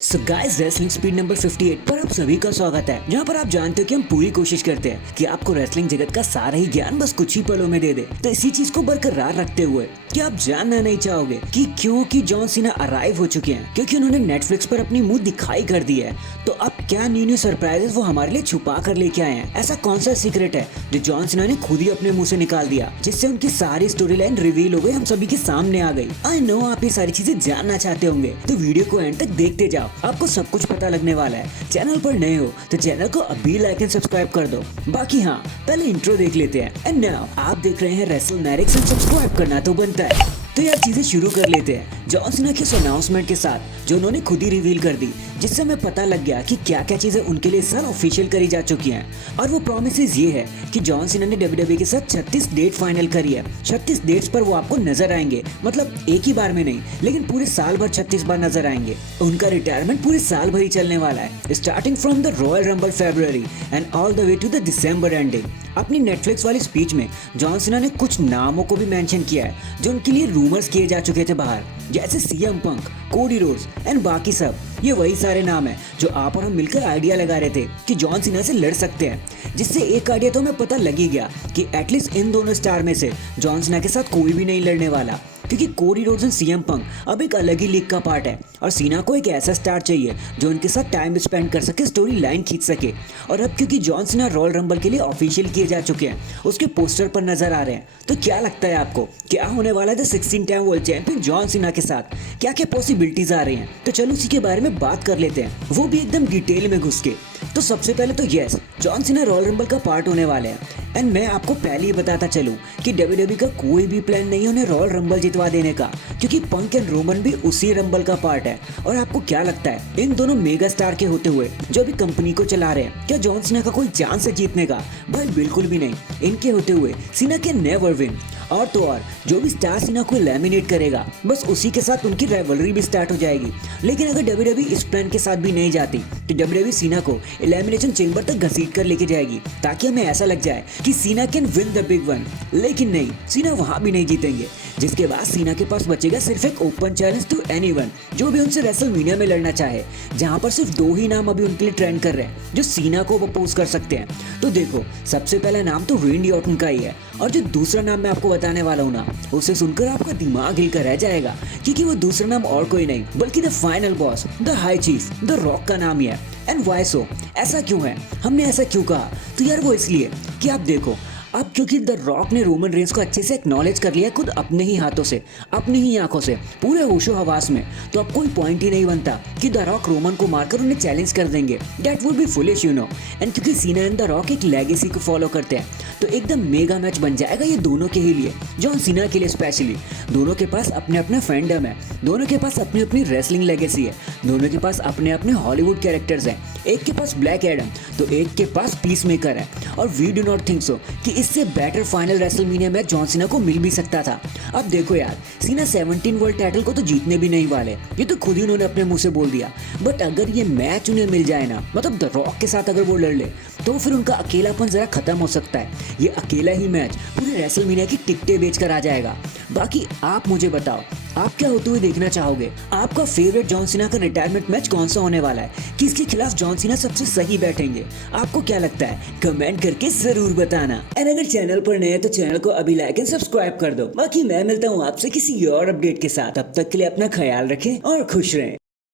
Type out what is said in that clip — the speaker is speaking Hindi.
So guys wrestling speed number 58 पर आप सभी का स्वागत है, जहां पर आप जानते हो कि हम पूरी कोशिश करते हैं कि आपको रेसलिंग जगत का सारा ही ज्ञान बस कुछ ही पलों में दे दे। तो इसी चीज को बरकरार रखते हुए कि आप जानना नहीं चाहोगे कि क्यों कि जॉन सीना अराइव हो चुके हैं, क्योंकि उन्होंने नेटफ्लिक्स पर अपनी मुंह दिखाई कर दी है। तो अब क्या न्यू सरप्राइजेस वो हमारे लिए छुपा कर लेके आए हैं। ऐसा कौन सा सीक्रेट है जो जॉन सीना ने खुद ही अपने मुंह से निकाल दिया, जिससे उनकी सारी स्टोरी लाइन रिवील हो गई, हम सभी के सामने आ गई। आई नो आप ये सारी चीजें जानना चाहते होंगे, तो वीडियो को एंड तक देखते जाओ, आपको सब कुछ पता लगने वाला है। चैनल पर नए हो तो चैनल को अभी लाइक एंड सब्सक्राइब कर दो। बाकी हाँ, पहले इंट्रो देख लेते हैं। एंड नाउ आप देख रहे हैं रेसलमैनिक्स एंड सब्सक्राइब करना तो बनता है। तो यार चीजें शुरू कर लेते हैं जॉन सीना के अनाउंसमेंट के साथ, जो उन्होंने खुद ही रिवील कर दी, जिससे हमें पता लग गया कि क्या क्या चीजें उनके लिए सर ऑफिशियल करी जा चुकी हैं। और वो प्रॉमिसेस ये है कि जॉन सीना ने WWE के साथ 36 डेट फाइनल करी है। 36 डेट्स पर वो आपको नजर आएंगे, मतलब एक ही बार में नहीं, लेकिन पूरे साल भर 36 बार नजर आएंगे। उनका रिटायरमेंट पूरे साल भर ही चलने वाला है, starting from the Royal Rumble February and all the way to the December ending. अपनी नेटफ्लिक्स वाली स्पीच में जॉन सीना ने कुछ नामों को भी मेंशन किया है जो उनके लिए रूमर्स किए जा चुके थे बाहर, जैसे CM Punk, Cody Rhodes and बाकी सब। ये वही सारे नाम हैं जो आप और हम मिलकर आइडिया लगा रहे थे कि जॉन सीना से लड़ सकते हैं, जिससे एक आइडिया तो हमें पता लग ही गया कि एटलीस्ट इन दोनों स्टार में से जॉन सीना के साथ कोई भी नहीं लड़ने वाला, क्योंकि Cody Rhodes and CM Punk अब एक अलग ही लीग का पार्ट है और सीना को एक ऐसा स्टार चाहिए जो उनके साथ टाइम स्पेंड कर सके, स्टोरी लाइन खींच सके। और अब क्योंकि जॉन सीना रॉयल रंबल के लिए ऑफिशियल किए जा चुके हैं, उसके पोस्टर पर नजर आ रहे हैं, तो क्या लगता है आपको क्या होने वाला है 16 time world champion John Cena के साथ? क्या क्या पॉसिबिलिटीज आ रही हैं? तो चलो उसी के बारे में बात कर लेते हैं, वो भी एकदम डिटेल में घुस के। तो सबसे पहले तो yes, John Cena royal rumble का पार्ट होने वाले हैं। एंड मैं आपको पहले ही बताता चलूं कि WWE का कोई भी प्लान नहीं है उन्हें रॉयल रंबल जितवा देने का, क्योंकि पंक एंड रोमन भी उसी रंबल का पार्ट है। और आपको क्या लगता है इन दोनों मेगा स्टार के होते हुए जो भी कंपनी को चला रहे हैं, क्या जॉन सीना का कोई चांस है जीतने का? भाई बिल्कुल भी नहीं। इनके होते हुए सीना के नेवर विन। और तो और जो भी स्टार सीना को एलिमिनेट करेगा, बस उसी के साथ उनकी राइवलरी भी स्टार्ट हो जाएगी। लेकिन अगर WWE इस प्लान के साथ भी नहीं जाती तो WWE सीना को एलिमिनेशन चेंबर तक घसीट कर लेके जाएगी, ताकि हमें ऐसा लग जाए कि सीना can win the big one. लेकिन नहीं, सीना वहां भी नहीं जीतेंगे, जिसके बाद सीना के पास बचेगा सिर्फ एक ओपन चैलेंज टू एनीवन जो भी उनसे रेसलमेनिया में लड़ना चाहे, जहां पर सिर्फ 2 ही नाम अभी उनके लिए ट्रेंड कर रहे हैं जो सीना को अपोज कर सकते हैं। तो देखो, सबसे पहला नाम तो रेंडी ऑर्टन का ही है, और जो दूसरा नाम मैं आपको बताने वाला हूँ ना, उसे सुनकर आपका दिमाग हिलकर रह जाएगा, क्योंकि वो दूसरा नाम और कोई नहीं बल्कि the final boss, the high chief, the rock का नाम ही है। एंड वाई सो? ऐसा क्यों है, हमने ऐसा क्यों कहा? तो यार वो इसलिए कि आप देखो, अब क्योंकि द रॉक ने रोमन रेंस को अच्छे से एक्नॉलेज कर लिया खुद अपने ही हाथों से, अपनी ही आंखों से, पूरे होशो हवास में, तो अब कोई पॉइंट ही नहीं बनता कि द रॉक रोमन को मारकर उन्हें चैलेंज कर देंगे। That would be foolish you know. And क्योंकि सीना एंड द रॉक एक लेगेसी को फॉलो करते हैं, तो एकदम मेगा मैच बन जाएगा ये दोनों के ही लिए, जॉन सीना के लिए स्पेशली। दोनों के पास अपने अपने फैंडम है, दोनों के पास अपनी अपनी रेसलिंग लेगेसी है, दोनों के पास अपने अपने हॉलीवुड कैरेक्टर्स हैं। एक के पास ब्लैक एडम तो एक के पास पीस मेकर है। और we do not think so कि इससे better final WrestleMania match John Cena को मिल भी सकता था। अब देखो यार, सीना 17 वर्ल्ड टाइटल को तो जीतने भी नहीं वाले, ये तो खुद ही उन्होंने अपने मुंह से बोल दिया। बट अगर ये मैच उन्हें मिल जाए ना, मतलब द रॉक के साथ अगर वो लड़ ले, तो फिर उनका अकेलापन जरा खत्म हो सकता है। ये अकेला ही मैच पूरे रेसलमेनिया की टिकटें बेचकर आ जाएगा। बाकी आप मुझे बताओ, आप क्या होते हुए देखना चाहोगे? आपका फेवरेट जॉन सीना का रिटायरमेंट मैच कौन सा होने वाला है? किसके खिलाफ जॉन सीना सबसे सही बैठेंगे? आपको क्या लगता है? कमेंट करके जरूर बताना। एंड अगर चैनल पर नए हैं तो चैनल को अभी लाइक एंड सब्सक्राइब कर दो। बाकी मैं मिलता हूँ आपसे किसी और अपडेट के साथ। अब तक के लिए अपना ख्याल रखें और खुश रहें।